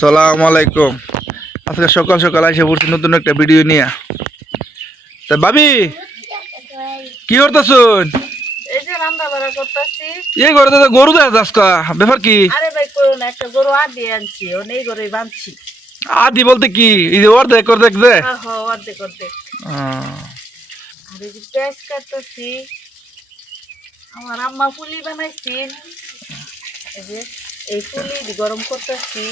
সালাম আলাইকুম। আজকে সকাল সকাল এসে পড়ছি নতুন একটা ভিডিও নিয়ে। তা ভাবি কি করতেছুন? এই যে রান্না বাড়া করতেছি। এই ঘরে তো গরু দেখা যাচ্ছে, ব্যাপার কি? আরে ভাই করো না, একটা গরু আদি আনছি, ও নেই গরুই বাঁধছি। আদি বলতে কি? এই যে অর্ধেক অর্ধেক যে অর্ধেক অর্ধেক। আহ, আর এই যে পেঁয়াজ কাটতেছি, আমার আম্মা পুলি বানাইছি। এই যে এই পুলি গরম করতেছি,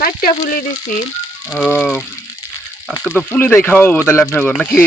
4টা পুলি দিছি। ও আজকে তো পুলি দেয় খাওয়াবো তাহলে আপনাকে নাকি?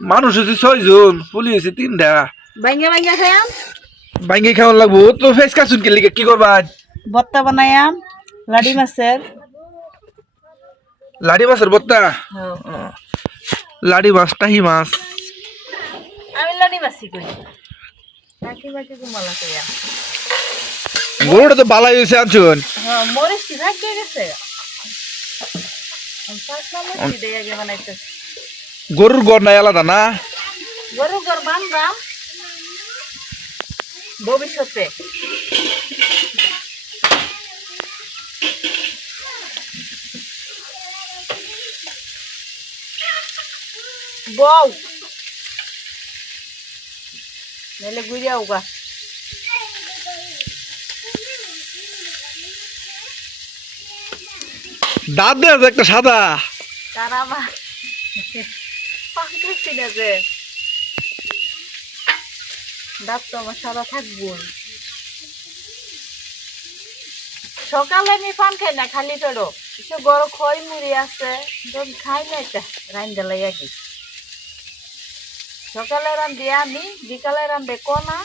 মানুষ হচ্ছে 6 জন, পুলি হয়েছে 3টা। ভাঙ্গা ভাঙ্গা খাইয়াম, ভাঙ্গি খাওয়ান লাগবো তো। ফেস কাছুন কে লিগে কি করবা? ভর্তা বানাইয়াম লাডি মাছের। লাড়ি মাছের ভর্তা? লাড়ি মাছ টাহি মাছ? আমি লাডি মাছি করি, বাকি বাকি কুমালা কইয়া। গরুটা তো বালাই হয়েছে আনছুন। হ্যাঁ, মরিচি থাকতে গেছে। মরিচি দিয়ে আগে বানাইতেছি। গরুর গড় নাই আলাদা না? গরু ঘর বানলাম ভবিষ্যতে। বউ নাহলে ঘুরিয়া উগা। দাঁত দেওয়া একটা সাদা। তার আমার পাকতেছি না যে, দাঁত তো আমার সাদা থাকবো। সকালে আমি পান খাই না, খালি পেড়ো কিছু বড় খই মুড়ি আছে, খাই না। এটা রান্ধা লাইয়া কি সকালে রান্ধি আমি, বিকালে রান্ধে কনা,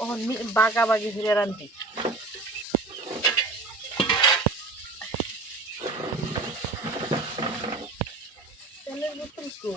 ওখান বাগা বাগি ফিরে রান্ধি। তেলের বোতল কো?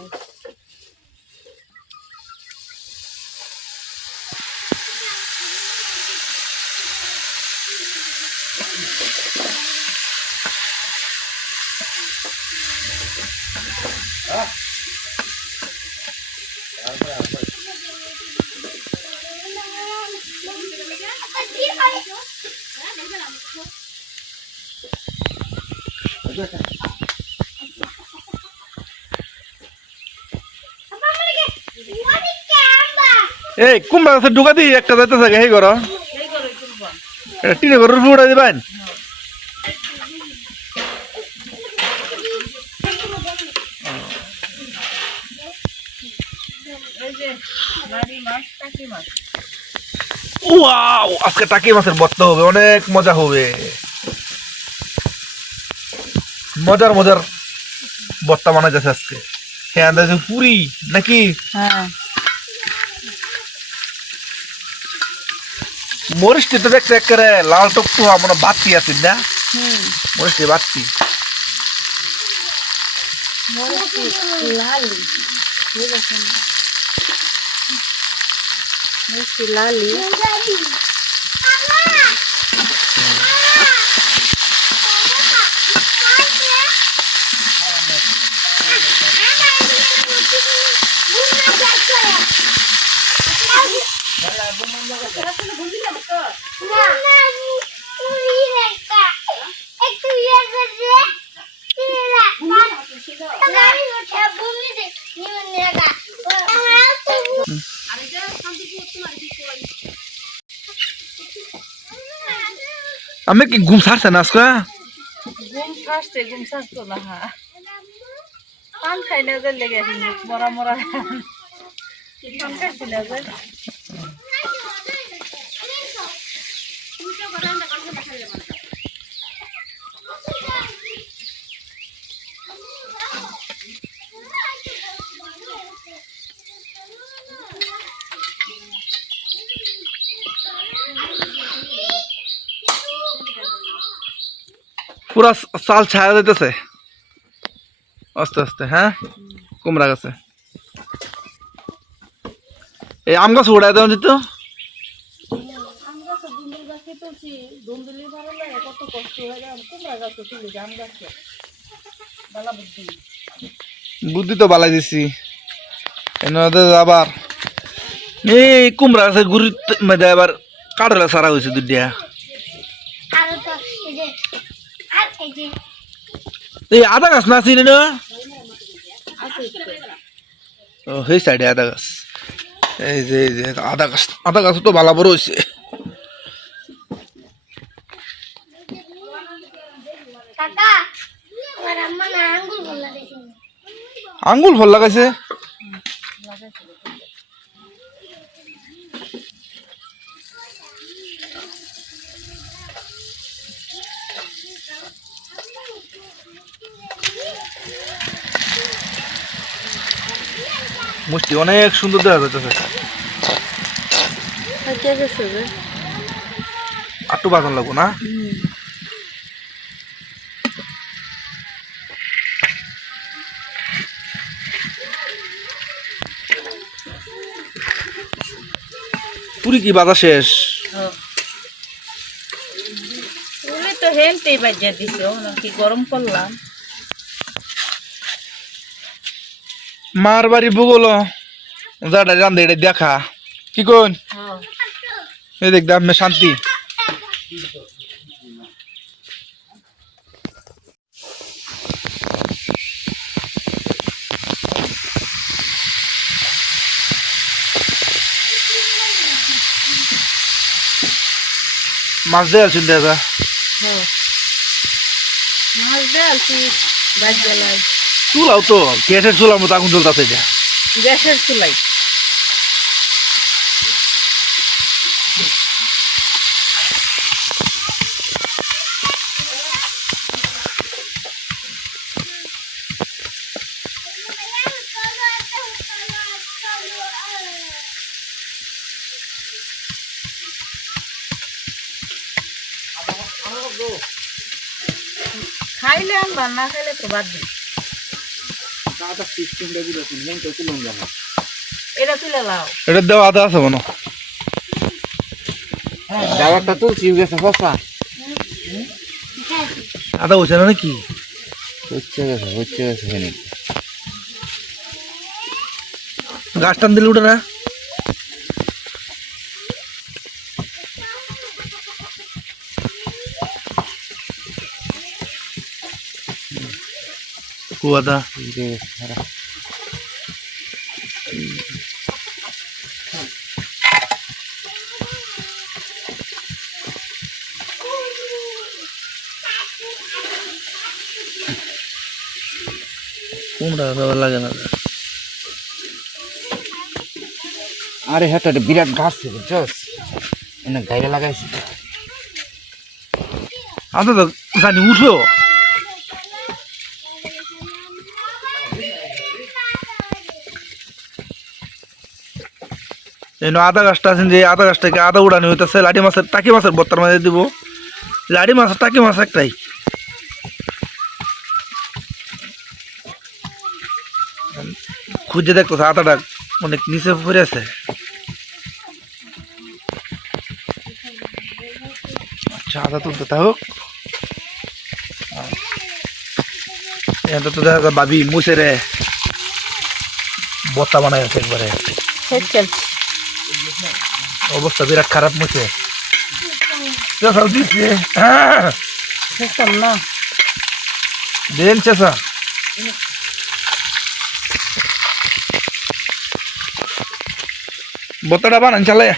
এই কুমড়া গাছের ঢুকা দিই একটা যাইতে থাকে হে করো। এটা টিনে ঘরের ফুটা দিবেন। ওয়াও, আজকে টাকি মাছের ভর্তা হবে, অনেক মজা হবে। মজার মজার ভর্তা বানা যাচ্ছে আজকে। হ্যাঁ দেখো পুরি নাকি? হ্যাঁ, মরিচটি তো দেখতে একেবারে লাল টকটু মনে বাতি আছে না? মরিচটি বাতি। লালি লালি আমি কি ঘুম ছাড়ছে না আজকে? ঘুম ছাড়তো না। পান খাই না যে লেগে মরা মরা পান খাইছি না যে। পুরা চাল ছায়া যাইতেছে আস্তে আস্তে। হ্যাঁ, কুমড়া গাছে এই আম গাছ উড়াই দেওয়া যেত। বুদ্ধি তো বালাই দিছি। আবার এই কুমড়া আছে গুড়ির মধ্যে আবার কাঠলা সারা হয়েছে দুটিয়া। এই আদা গাছ না চিনি না? ও সেই সাইডে আদা গাছ। এই যে আদা গাছ তো ভালো বড় হয়েছে। আঙ্গুল ফল লাগাইছে। মুষ্টি অনেক সুন্দর দেখা যাচ্ছে। আটটু বাজার লাগবো না? পুরি কি বাজার শেষ? পুরি তো হেনতেই বাজিয়ে দিছে, কি গরম করলাম। মার বাড়ি ভূগোল যাটা রান্ধে এটা দেখা কি কোন এই দেখ দাম শান্তি। মাছ দেয় আলছেন দেখা মাছ দেয়ালছি বাজবেলায়। চুলাও তো গ্যাসের চুলার মতো আগুন জ্বলতেছে এটা। গ্যাসের চুলাই খাইলে আনবা, না খাইলে তো বাদ দিই। এটা তুলে লাও। এটা দেওয়া আদা আছে মনে দাওয়াতটা তুলছি গেছে ফসা আদা হয়েছে না নাকি? হচ্ছে গেছে এখানে গাছ টান দিলে উঠে না? কুয়াদা কুমড়া দেওয়া লাগে না। আরে হ্যাঁ তো বিরাট গাছ ছিল বুঝছস এনে গাইরে লাগাইছি আদা তো জানি উঠো এই আদা গাছটা আছেন যে আদা গাছটাকে আদা উড়ানি হইতেছে লাঠি মাছের টাকি মাছের বত্তার মাঝে দিব। লাঠি মাছ টাকি মাছ একটাই। খুঁজে দেখতেছে আদাটা অনেক নিচে পড়ে আছে। আচ্ছা আদা তুলতে থাকুক। এটা তো দেখা যায় ভাবি মুছে রে বত্তা বানাই আছে একবারে। অবস্থা বিরাট খারাপ মুছে দিচ্ছে। না দেন চেষা বত্তাটা বানান চালে।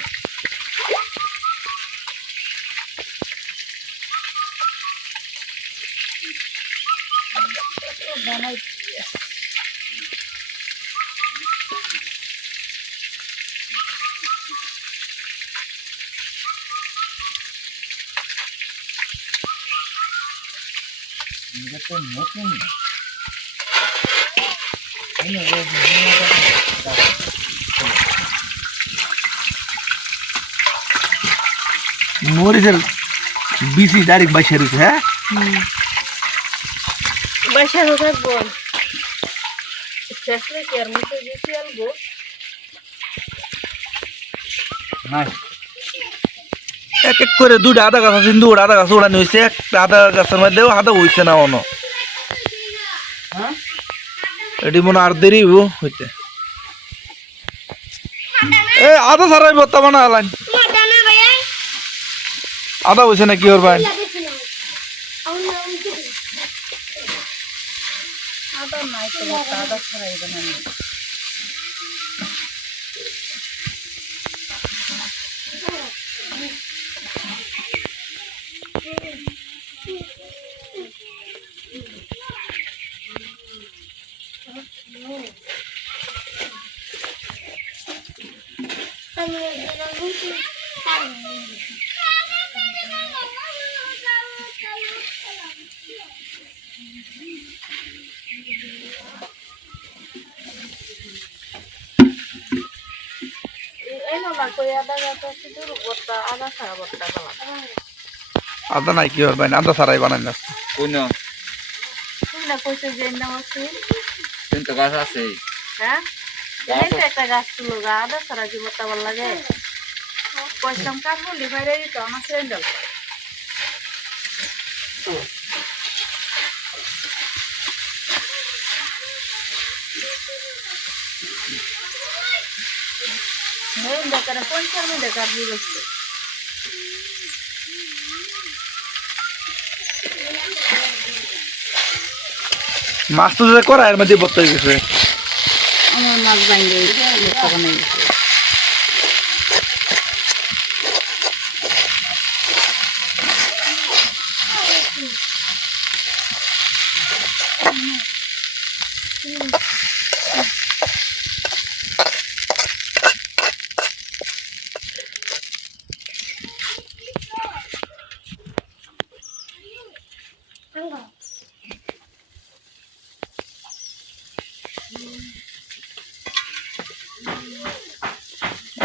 মরিচের বিসি ডাইরেক্ট বাইসে রয়েছে। হ্যাঁ বাসায় থাকবো শেষলে কি আর মুখে বেশি আনবো এক এক করে দুইটা আদা গাছ আছে দুটা আদা গাছ উড়ানি হয়েছে। একটা আদা গাছের মধ্যেও আদা হয়েছে না অন্য এটি মনে আর দেরি হইতে এ আদা ছাড়াই ভর্তা বানা আলাইন আদা হয়েছে না কি ওর ভাই আদা নাই তো ভর্তা, আদা ছাড়াই বানানো। এই না কই আদা গাছ আছে দূর ভর্তা, আদা ছাড়া ভর্তা বানানো। আদা নাই কি ওর ভাই আদা ছাড়াই বানাই না কোন তুই না কইছে যে নাম আছে, কিন্তু গাছ আছে হ্যাঁ এই তো একটা গাছ তুলো গা, আদা ছাড়া কি ভর্তা ভালো লাগে? কইলাম কার বলি বাইরে দিত আমার স্যান্ডেল। এই দেখারে পঞ্চাশ মিনিট দেখা দিয়ে গেছে। মাছ তো যে করা এর মধ্যে ভর্তা হয়ে গেছে আমার মাছ ভাঙে ভর্তা বানাই গেছে।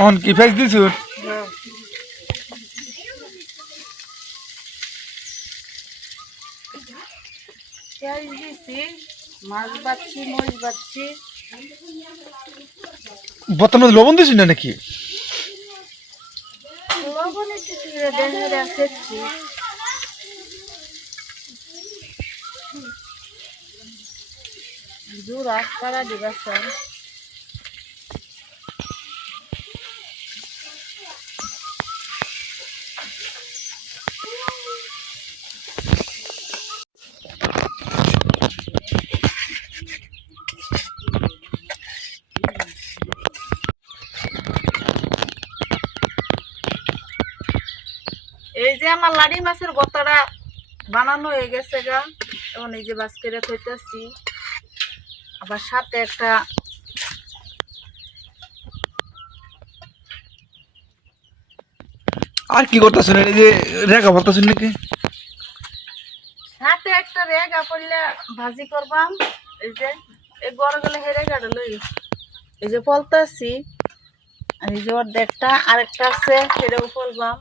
অন কি ফেস দিছু পেঁয়াজ দিছি, মাছ বাচ্ছি, মরিচ বাচ্ছি, ভর্তার মধ্যে লবণ দিছু না নাকি লবণ একটু দিয়ে দেহে সেচ্ছি। জোড়া কাড়া দিবা স্যার। এই যে আমার লাড়ি মাছের ভর্তাটা বানানো হয়ে গেছে গা, এখন এই যে বাস করে থইতেছি। আবার সাথে একটা আর কি করতেছেন এই যে রেখা ভর্তাছেন নাকি সাথে একটা রেগা পড়লে ভাজি করবাম। এই যে এই গড় গেলে হে রেগাটা লই, এই যে ফলতাছি, আর এই যে অর্ধেকটা আরেকটা আছে সেটাও ফলবাম।